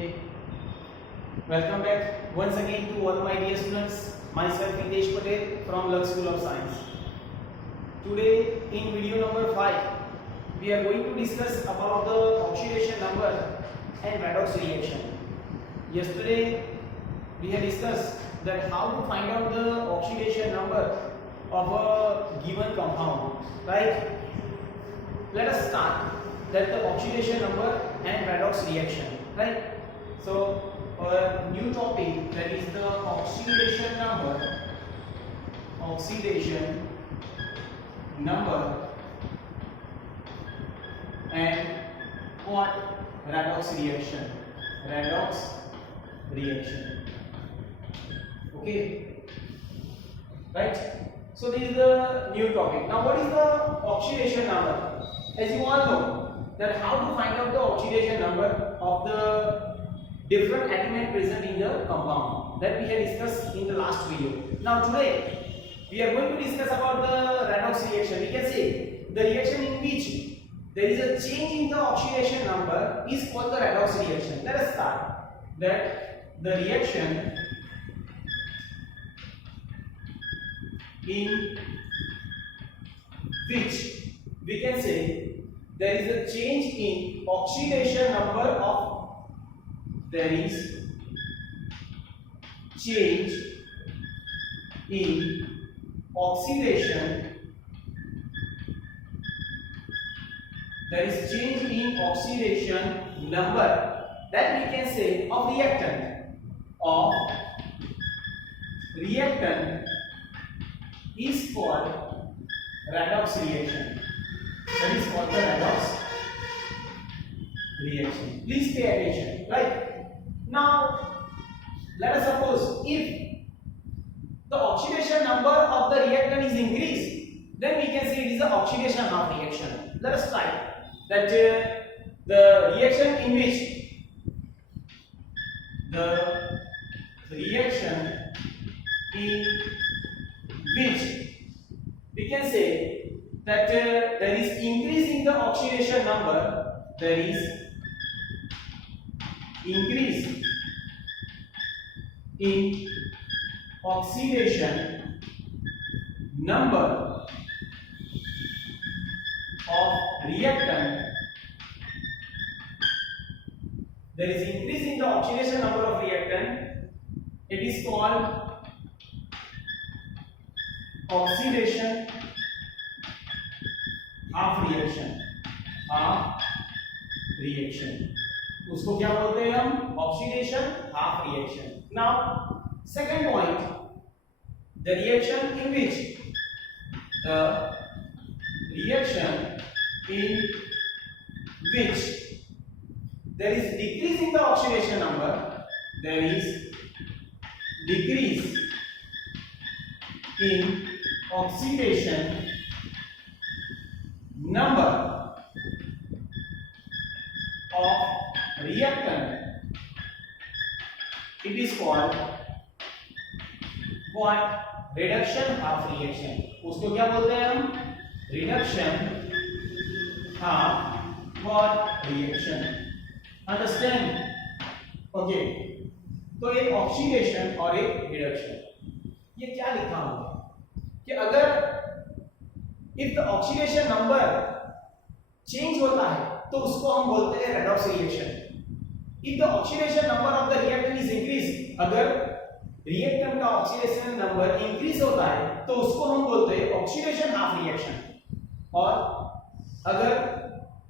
Okay. Welcome back once again to all my dear students. Myself Hitesh Patel from Lux School of Science. Today in video number 5, we are going to discuss about the oxidation number and redox reaction. Yesterday we had discussed that how to find out the oxidation number of a given compound, right? Let us start that the oxidation number and redox reaction, right? So a new topic, that is the oxidation number and what? Redox reaction. Okay, right? So this is the new topic. Now what is the oxidation number? As you all know that how to find out the oxidation number of the different element present in the compound, that we had discussed in the last video. Now today we are going to discuss about the redox reaction. We can say the reaction in which there is a change in the oxidation number is called the redox reaction. Let us start that the reaction in which we can say there is a change in oxidation number of there is change in oxidation number, that we can say of reactant is called redox reaction. That is called the redox reaction. Please pay attention, right? Now let us suppose if the oxidation number of the reactant is increased, then we can say it is an oxidation half reaction. Let us try that the reaction in which we can say that there is increase in the oxidation number, there is increase in oxidation number of reactant, there is increase in the oxidation number of reactant, it is called oxidation half reaction. उसको क्या बोलते हैं हम? Oxidation half reaction. Now second point, the reaction in which there is decrease in the oxidation number, there is decrease in oxidation number of reactant, it is called what? Reduction half reaction. उसको क्या बोलते हैं हम? Reduction half what? Reaction. Understand? Okay. तो एक oxidation और एक reduction. ये क्या लिखा हुआ कि अगर if the oxidation number change होता है तो उसको हम बोलते हैं redox reaction. If the oxidation number of the reactant is increased, अगर reactant का oxidation number increase होता है तो उसको हम बोलते हैं oxidation half reaction. और अगर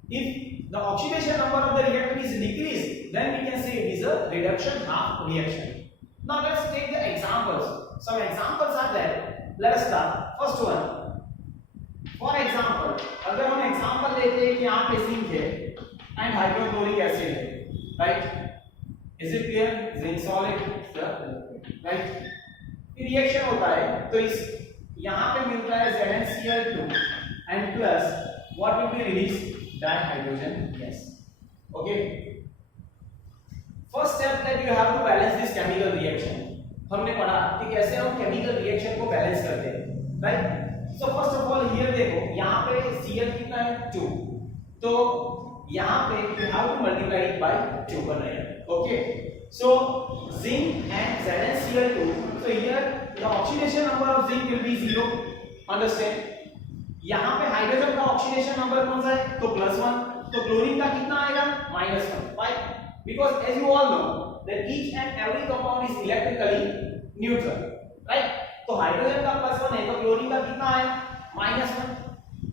if the oxidation number of the reactant is decreased, then we can say it is a reduction half reaction. Now let's take the examples. Some examples are there. Let us start. First one. For example, अगर हम example लेते हैं कि यहाँ पे zinc है and hydrochloric acid है, right? Is it clear? Zinc solid, right? Reaction होता है तो इस यहाँ पे मिलता है ZnCl2 and plus what will be release? Dihydrogen gas. Okay, first step that you have to balance this chemical reaction. हमने पढ़ा कि कैसे हम केमिकल रिएक्शन को बैलेंस करते हैं, right? So first of all here देखो यहाँ पे Cl कितना है 2, तो यहाँ पे you have to multiply it by 2 कर रहे हैं. Okay, so zinc and ZnCl2. So here the oxidation number of zinc will be 0. Understand? यहाँ पे हाइड्रोजन का ऑक्सीडेशन नंबर कौन सा है? तो +1. तो क्लोरीन का कितना आएगा? -1. Why? Because as you all know that each and every compound is electrically neutral, right? तो हाइड्रोजन का +1 है तो क्लोरीन का कितना है? -1.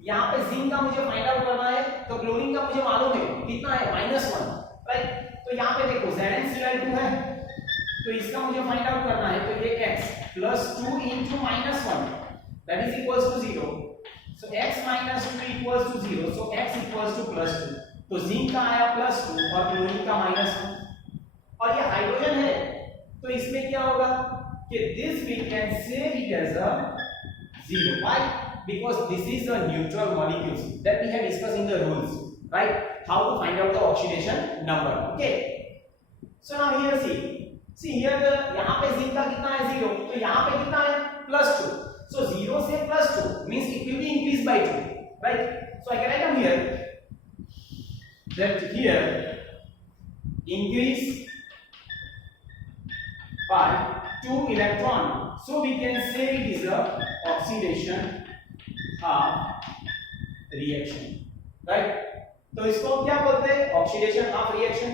यहाँ पे जिंक का मुझे फाइंड आउट करना है तो क्लोरीन का मुझे मालूम है कितना है? -1, राइट? तो यहाँ पे देखो ZnCl2 है तो इसका मुझे फाइंड आउट करना है तो ये x +2 * -1 that is equals to 0. So x - 2 equals to 0. So x equals to +2. तो जिंक का आया +2 और क्लोरीन का -1. और ये हाइड्रोजन है तो इसमें क्या होगा कि this we can say it as a 0. Why? Because this is the neutral molecules that we have discussed in the rules, right? How to find out the oxidation number. Okay. So now here see here the यहाँ पे zinc का कितना है? 0. तो यहाँ पे कितना है? +2. So 0 से +2 means it will be increased by 2, right? So I can write down here that here increase by 2 electron. So we can say it is a oxidation half reaction, right? तो इसको क्या बोलते हैं? Oxidation half reaction.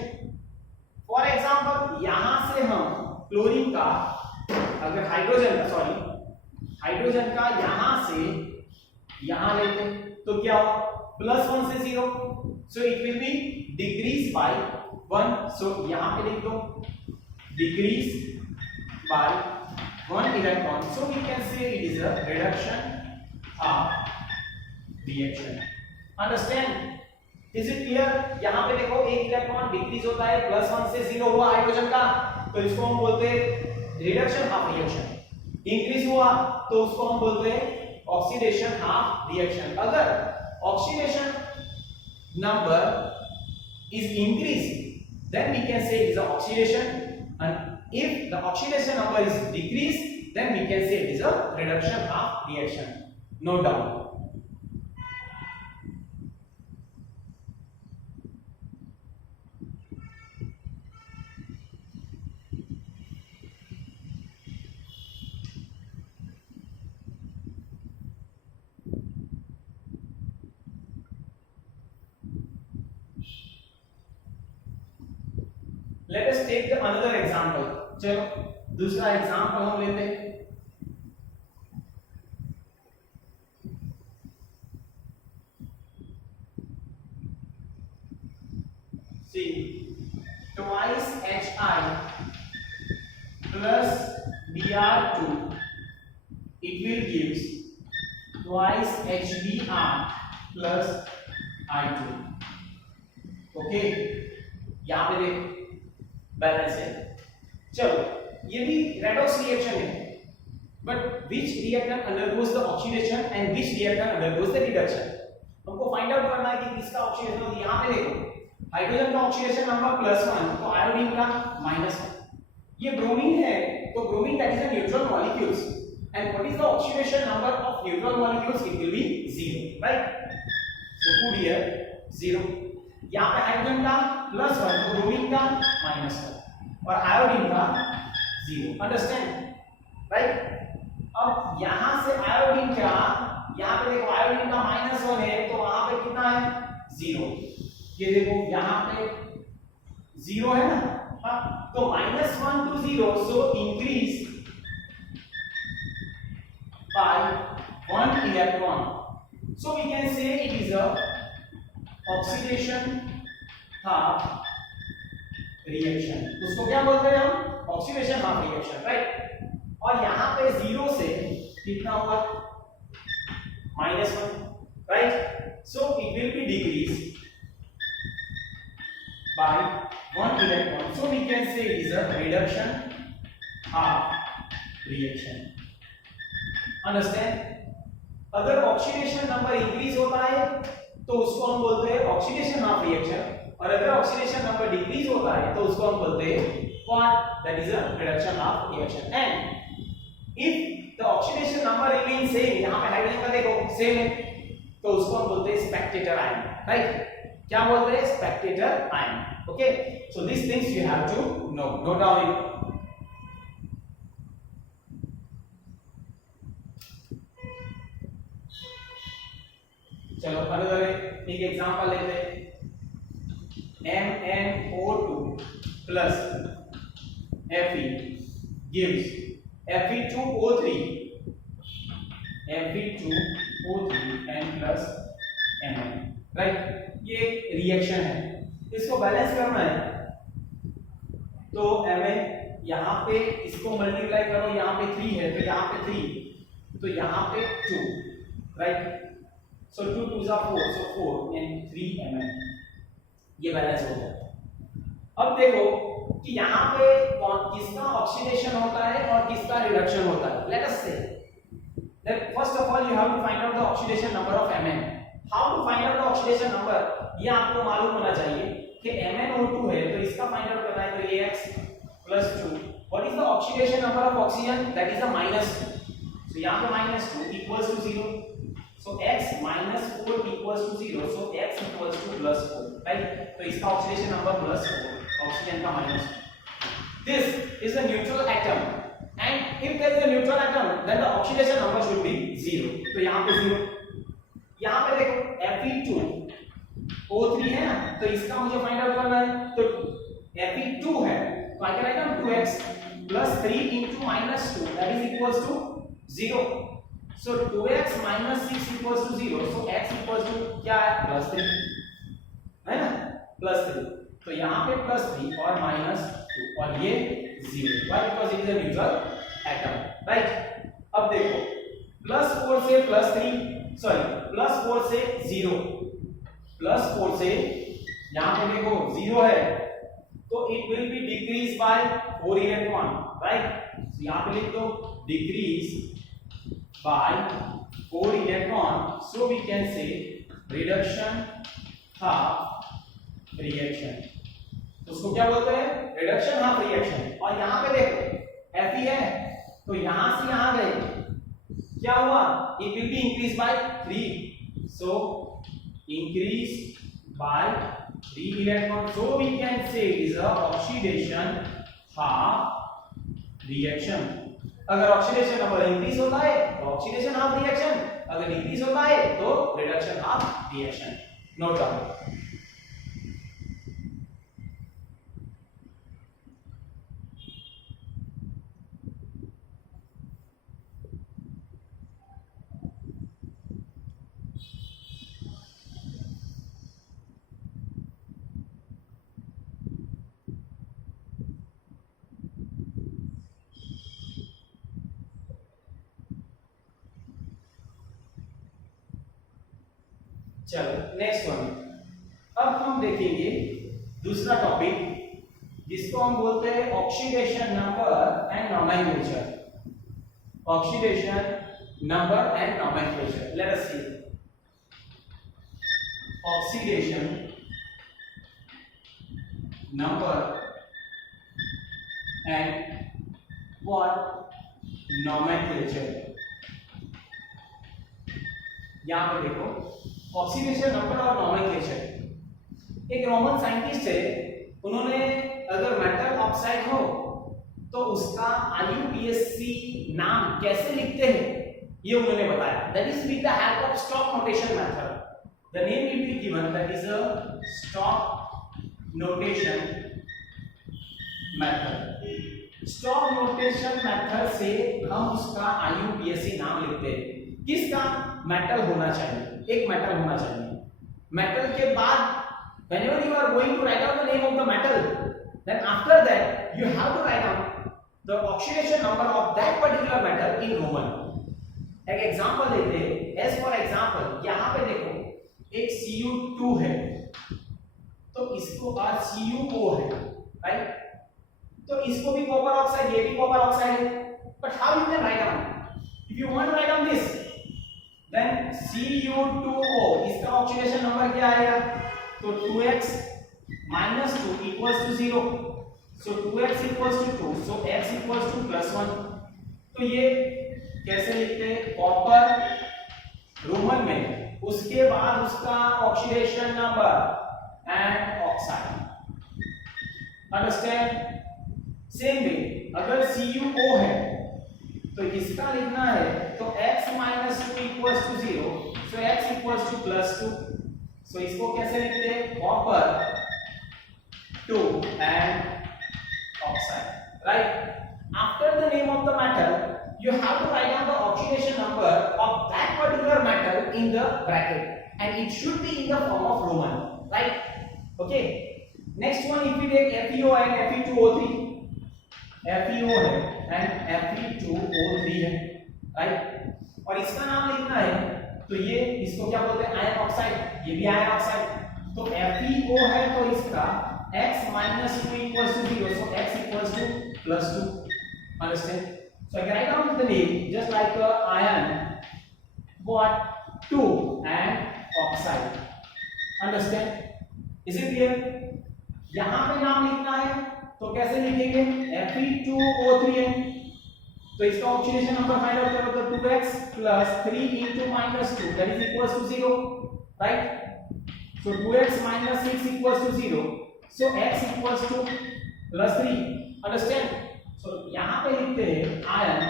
For example यहां से हम chlorine का अगर हाइड्रोजन का यहां से यहां लेते तो क्या हो? +1 से 0. So it will be decrease by 1. So यहां पे लिख दो decrease by 1 electron. So we can say it is a reduction half reaction. Understand? Is it clear? यहां पे देखो एक इलेक्ट्रॉन डिक्रीज होता है +1 से 0 हुआ हाइड्रोजन का तो इसको हम बोलते हैं रिडक्शन हाफ रिएक्शन. इंक्रीज हुआ तो उसको हम बोलते हैं ऑक्सीडेशन हाफ रिएक्शन. अगर oxidation number is increase then we can say it is a oxidation and if the oxidation number is decrease then we can say it is a reduction half reaction. No doubt. Let us take the another example. चलो दूसरा example हम लेते हैं. See, twice Hi plus Br2 it will gives twice HBr plus I2. Okay, यहाँ पे देख balance है. चलो ये भी रेडॉक्स रिएक्शन है but which reactant undergoes the oxidation and which reactant undergoes the reduction. हमको फाइंड आउट करना है कि किसका ऑक्सीडेशन. तो यहाँ पे देखो हाइड्रोजन का ऑक्सीडेशन नंबर +1 तो आयोडीन का -1. ये ब्रोमीन है तो bromine that is a neutral molecules and what is the oxidation number of neutral molecules? It will B 0, right? So put here 0. यहाँ पे हाइड्रोजन का +1 तो ब्रोमीन का -1 और आयोडीन का 0. Understand, right? अब यहां से आयोडीन क्या, यहाँ पे देखो आयोडीन का -1 है तो वहां पे कितना है? 0. ये देखो यहाँ पे 0 है ना. हाँ, तो -1 to 0 so increase by 1 electron. So we can say it is a oxidation half reaction. उसको क्या बोलते हैं हम? Oxidation half reaction, right? और यहाँ पे 0 से कितना होगा? -1, right? So it will be decrease by 1 electron. So we can say it is a reduction half reaction. Understand? अगर ऑक्सीडेशन नंबर इंक्रीज होता है तो उसको हम बोलते हैं ऑक्सीडेशन हाफ रिएक्शन और अगर ऑक्सीडेशन नंबर डिक्रीज होता है तो उसको हम बोलते हैं what? That is a reduction half reaction. And if the oxidation number remain same, यहां पे हाइड्रोजन का देखो सेम है तो उसको हम बोलते हैं स्पेक्टेटर आयन, राइट? क्या बोलते हैं? Spectator ion. Okay, so this things you have to know, note down it. चलो अनदर एक एग्जांपल लेते हैं। MnO2 plus Fe gives Fe2O3 and plus Mn, right. ये एक रिएक्शन है, इसको बैलेंस करना है तो Mn यहाँ पे इसको मल्टीप्लाई करो, यहाँ पे 3 है तो यहाँ पे 3, तो यहाँ पे 2, right. So 2 2s are 4, so 4 and 3 Mn, ये बैलेंस हो गया। अब देखो कि यहाँ पे किसका ऑक्सीडेशन होता है और किसका रिडक्शन होता है। लेट अस से that first of all you have to find out the oxidation number of Mn. How to find out the oxidation number? ये आपको मालूम होना चाहिए कि MnO2 है तो इसका फाइंड आउट करना है, तो AX + 2। What is the oxidation number of oxygen? That is a -2. So यहाँ पे -2 equals to 0. So x minus 4 equals to 0. So x equals to +4, right? तो इसका ऑक्सीडेशन नंबर +4, ऑक्सीजन का -4. This is a neutral atom, and if there is a neutral atom, then the oxidation number should be 0. तो यहाँ पे 0. यहाँ पे देखो Fe2O3 है ना, तो इसका मुझे फाइंड आउट करना है, तो Fe2 है तो I can write down 2x plus 3 into -2, that is equals to 0. So 2x minus 6 equals to 0. So x equals to क्या है? +3, है ना, +3। तो यहाँ पे +3 और -2 और ये 0। Why? Because it is a neutral atom, right? अब देखो +4 से +3, सॉरी +4 से 0, +4 से यहाँ पे देखो 0 है तो it will be decreased by 4 electron, right? So यहाँ पे लिख दो decrease by 4 electron, so we can say reduction half reaction। तो उसको क्या बोलते हैं? Reduction half reaction. और यहाँ पे देखो Fe है तो यहाँ से यहाँ गए, क्या हुआ? It will be increased by 3, so increase by 3 electron, so we can say it is a oxidation half reaction। अगर ऑक्सीडेशन नंबर इंक्रीज होता है तो ऑक्सीडेशन हाफ रिएक्शन, अगर डिक्रीज होता है तो reduction half reaction. Note down. चलो next one. अब हम देखेंगे दूसरा टॉपिक जिसको हम बोलते हैं oxidation number and nomenclature. Oxidation number and nomenclature. Let us see oxidation number and what nomenclature. यहां पे देखो ऑक्सीडेशन नंबर और नोमेनक्लेचर। एक रोमन साइंटिस्ट है, उन्होंने अगर मेटल ऑक्साइड हो तो उसका IUPAC नाम कैसे लिखते हैं ये उन्होंने बताया। That is with the help of stock notation method. The name will be given, that is a stock notation method. Stock notation method से हम उसका IUPAC नाम लिखते हैं। किसका? मेटल होना चाहिए, एक मेटल होना चाहिए। मेटल के बाद whenever you are going to write down the name of the metal, then after that you have to write down the oxidation number of that particular metal in Roman। एक example लेते हैं। as for example यहाँ पे देखो एक Cu2 है तो इसको बाद CuO है, राइट? तो इसको भी कॉपर ऑक्साइड, ये भी कॉपर ऑक्साइड है। But how you can write down? If you want to write down this, then Cu2O, इसका ऑक्सीडेशन नंबर क्या आएगा? तो 2x minus 2 equals to 0, so 2x equals to 2, so x equals to +1। तो ये कैसे लिखते हैं? कॉपर रोमन में, उसके बाद उसका oxidation number and oxide. Understand? Same way, अगर CuO है तो इसका लिखना है तो x minus 2 equals to 0, so x equals to plus 2. So इसको कैसे लिखते हैं? Copper 2 and oxide, right? After the name of the metal, you have to write down the oxidation number of that particular metal in the bracket, and it should be in the form of Roman, right? Okay. Next one, if we take FeO and Fe2O3, FeO है and Fe2O3 है, right? और इसका नाम लिखना है तो ये इसको क्या बोलते हैं? आयन ऑक्साइड, ये भी आयन ऑक्साइड. तो FeO है तो इसका x minus 2 equals to 0, so x equals to plus 2. Understand? So I can write down the name just like iron, what? 2 and oxide. Understand? Is it clear? यहाँ पे नाम लिखना है तो कैसे लिखेंगे? Fe2O3 है तो इसका ऑक्सीडेशन नंबर फाइंड आउट करो तो 2x plus 3 into minus 2 that is equals to 0, right? So 2x minus 6 equals to 0, so x equals to plus 3. Understand? So यहाँ पे लिखते हैं iron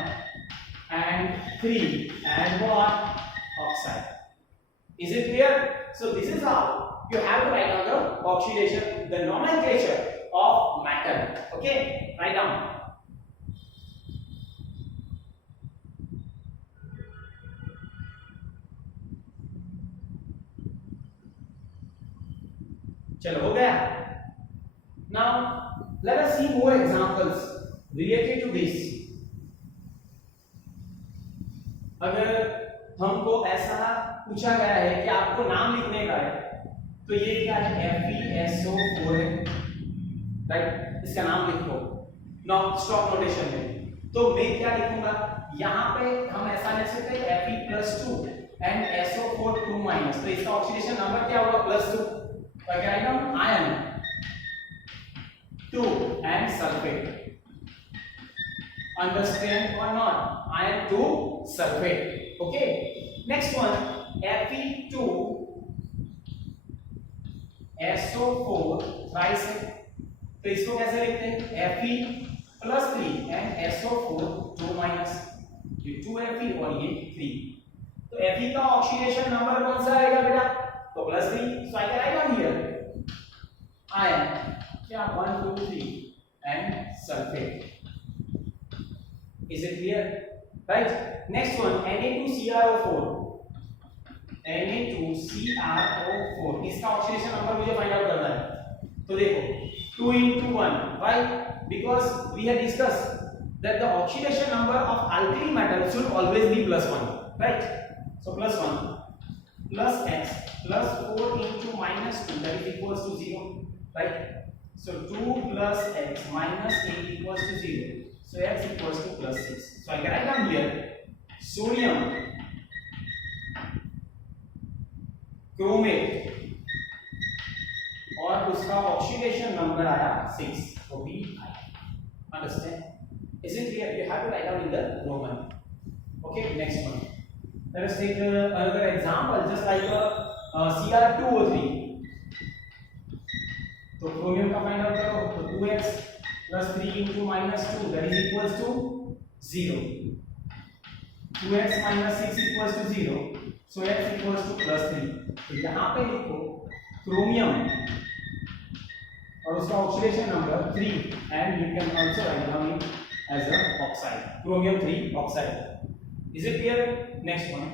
and 3 and what? Oxide. Is it clear? So this is how you have to write down the oxidation, the nomenclature of metal. Okay, write down. चलो हो गया. Now let us see more examples related to this. अगर हमको ऐसा पूछा गया है कि आपको नाम लिखने का है तो ये क्या है? FeSO4 है, राइट? इसका नाम लिखो स्टॉक नोटेशन में. तो मैं क्या लिखूंगा? यहाँ पे हम ऐसा लिख सकते हैं Fe+2 and SO4 2 minus, तो इसका ऑक्सीडेशन नंबर क्या होगा? +2. तो क्या आएगा? Ion 2 and sulfate. Understand or not? Iron 2 sulfate. Okay. Next one, Fe2 SO4 tricep. तो इसको कैसे लिखते हैं? Fe+3 and SO4 2 minus. ये 2 Fe और ये 3. तो Fe का ऑक्सीडेशन नंबर कौन सा आएगा बेटा? तो +3. So I can write down here iron क्या 1 2 3 and sulfate. Is it clear? Right? Next one, Na2CrO4. Na2CrO4 इसका ऑक्सीडेशन नंबर मुझे फाइंड आउट करना है. तो देखो 2 into 1. Why? Because we have discussed that the oxidation number of alkali metal should always be +1. Right? So +1 plus x plus 4 into minus 2 that is equals to 0. Right? So 2 plus x minus 8 equals to 0. So x equals to +6. So I can write down here sodium chromate और उसका oxidation number आया 6, तो Bi. Understand? Is it clear? You have to write down in the Roman. Okay, next one. Let us take another example, just like Cr2O3. तो chromium का find out करो तो 2x plus 3 into minus 2 that is equals to 0. 2x minus 6 equals to 0. So x equals to +3. तो यहाँ पे लिखो chromium और उसका oxidation number 3 and you can also write down it as a oxide. Chromium 3 oxide. Is it clear? Next one.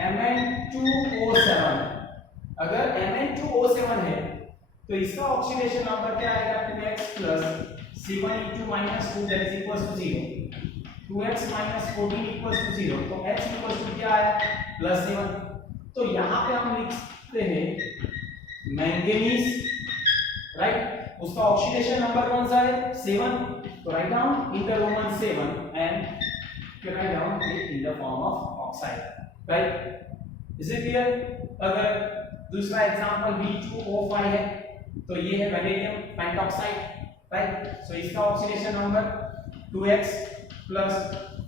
Mn2O7. अगर Mn2O7 है तो इसका ऑक्सीडेशन नंबर क्या आएगा? 2x plus 7 into minus 2 that is equals to 0. 2x minus 14 equals to 0. तो x equals to क्या आया? +7. तो यहाँ पे हम लिखते हैं मैंगनीज, राइट? उसका ऑक्सीडेशन नंबर कौन सा है? 7. तो write down in the Roman 7 and you write down it in the form of oxide, right? Is it clear? अगर दूसरा एग्जांपल B2O5 है तो ये है वैनेडियम पेंटॉक्साइड, राइट? सो इसका oxidation number 2x plus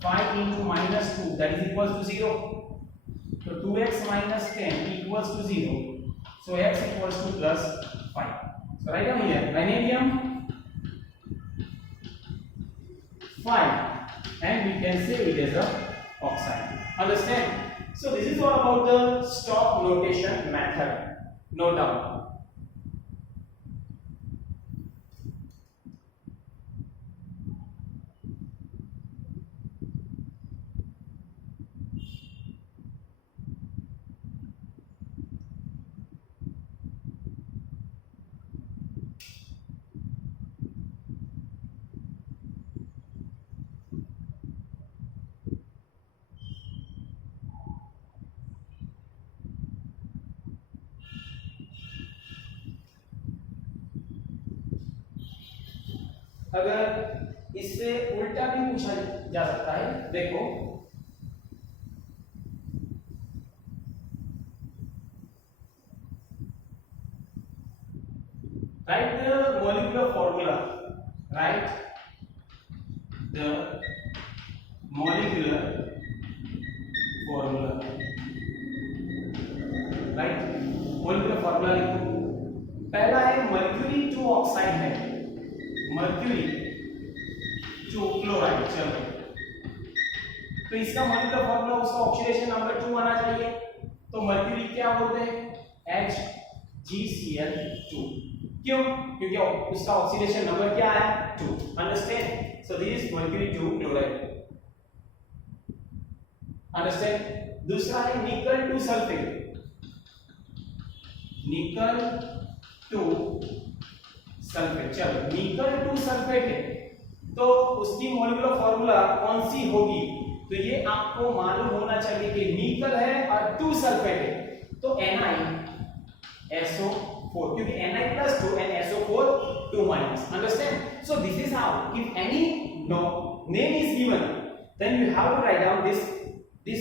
5 into minus 2 that is equals to 0. So 2x minus 10 equals to 0. So x equals to plus 5. So write down here vanadium 5, and we can say it is a oxide. Understand? So this is all about the stock notation method. Note down. अगर इससे उल्टा भी पूछा जा सकता है, देखो write the molecular formula, write the molecular formula, right? molecular formula लिखो। पहला है मर्क्यूरी 2 ऑक्साइड है, मर्क्यूरी 2 क्लोराइड। चलो, तो इसका मोलिकुलर फॉर्मूला, उसका ऑक्सीडेशन नंबर 2 आना चाहिए। तो मर्क्यूरी क्या बोलते हैं? HgCl2। क्यों? क्योंकि उसका ऑक्सीडेशन नंबर क्या है? 2। Understand? So this is mercury 2 chloride. Understand? दूसरा है निकल 2 सल्फेट, निकल 2 सल्फेट। चलो, निकल 2 सल्फेट है, तो उसकी मोलिकुलर फॉर्मूला कौन सी होगी? तो ये आपको मालूम होना चाहिए कि निकल है और 2 सल्फेट है, तो NiSO4, क्योंकि Ni+2 and SO4 2 minus. Understand? So this is how, if any name is given, then you have to write down this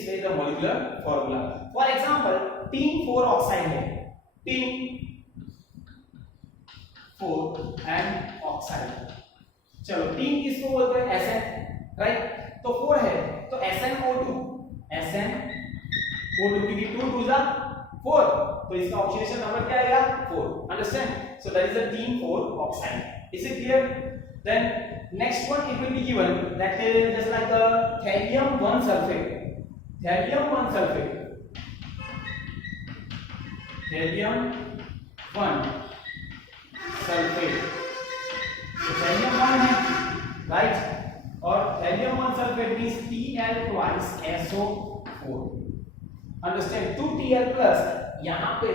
way the molecular formula. For example, tin 4 oxide है, tin 4 and oxide। चलो, tin किसको बोलते हैं? Sn, right? तो 4 है तो SnO2, क्योंकि 2 2 जा 4, तो इसका ऑक्सीडेशन नंबर क्या आएगा? 4। Understand? So that is the tin 4 oxide। Is it clear? Then next one it will be given that is just like the thallium 1 sulphate, thallium 1 sulphate, thallium 1 sulphate. तो thallium 1 है, right? और thallium 1 sulphate means Tl twice SO4। Understand? 2Tl plus, यहां पे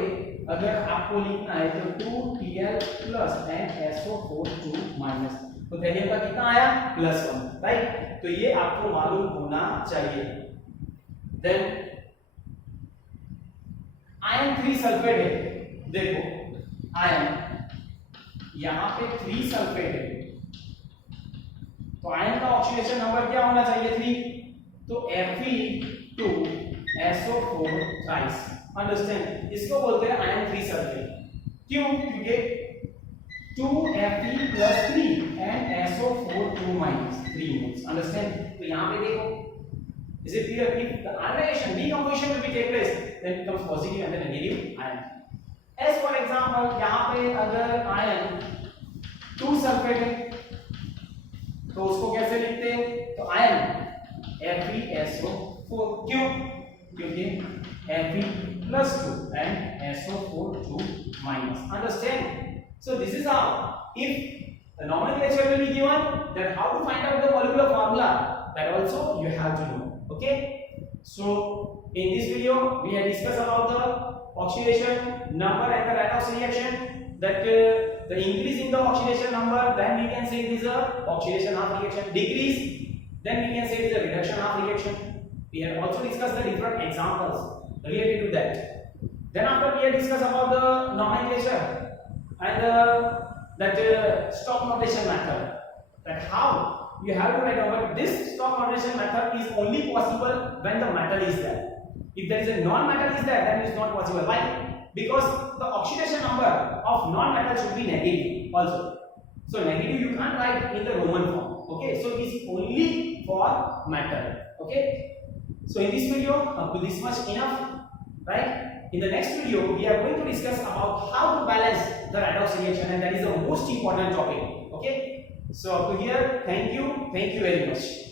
अगर आपको लिखना है तो 2Tl plus and SO4 2 minus, तो थैलियम का कितना आया? +1, राइट? तो ये आपको मालूम होना चाहिए। देन आयरन 3 सल्फेट है, देखो आयरन यहां पे 3 सल्फेट है, तो आयरन का ऑक्सीडेशन नंबर क्या होना चाहिए? 3, तो Fe2SO4 थ्राइस। अंडरस्टैंड? इसको बोलते हैं आयरन 3 सल्फेट। क्यों? क्योंकि 2Fe + 3 and SO4 2 minus 3 moles। Understand? तो यहां पे देखो, is it clear? If the ironization decomposition will be take place, then it becomes positive and then negative ion। as for example, यहां पे अगर आयरन 2 सल्फेट है तो उसको कैसे लिखते हैं? तो आयरन FeSO4। क्यों? क्योंकि Fe+2 and SO4 2 minus। Understand? So this is how, if the nomenclature will be given, then how to find out the molecular formula, that also you have to know। Okay? So in this video we have discussed about the oxidation number and the Reynolds reaction, that the increase in the oxidation number, then we can say it is a oxidation half reaction, decrease, then we can say it is a reduction half reaction। we have also discussed the different examples related to that। then after we have discussed about the nomenclature and that stock notation method, that how you have to write down, but this stock notation method is only possible when the metal is there। if there is a non-metal is there, then it is not possible। why? Because the oxidation number of non-metal should be negative also, so negative you can't write in the Roman form। okay, so it is only for metal। okay, so in this video up to this much enough, right? In the next video, we are going to discuss about how to balance the redox reaction, and that is the most important topic. Okay, so up to here, thank you very much.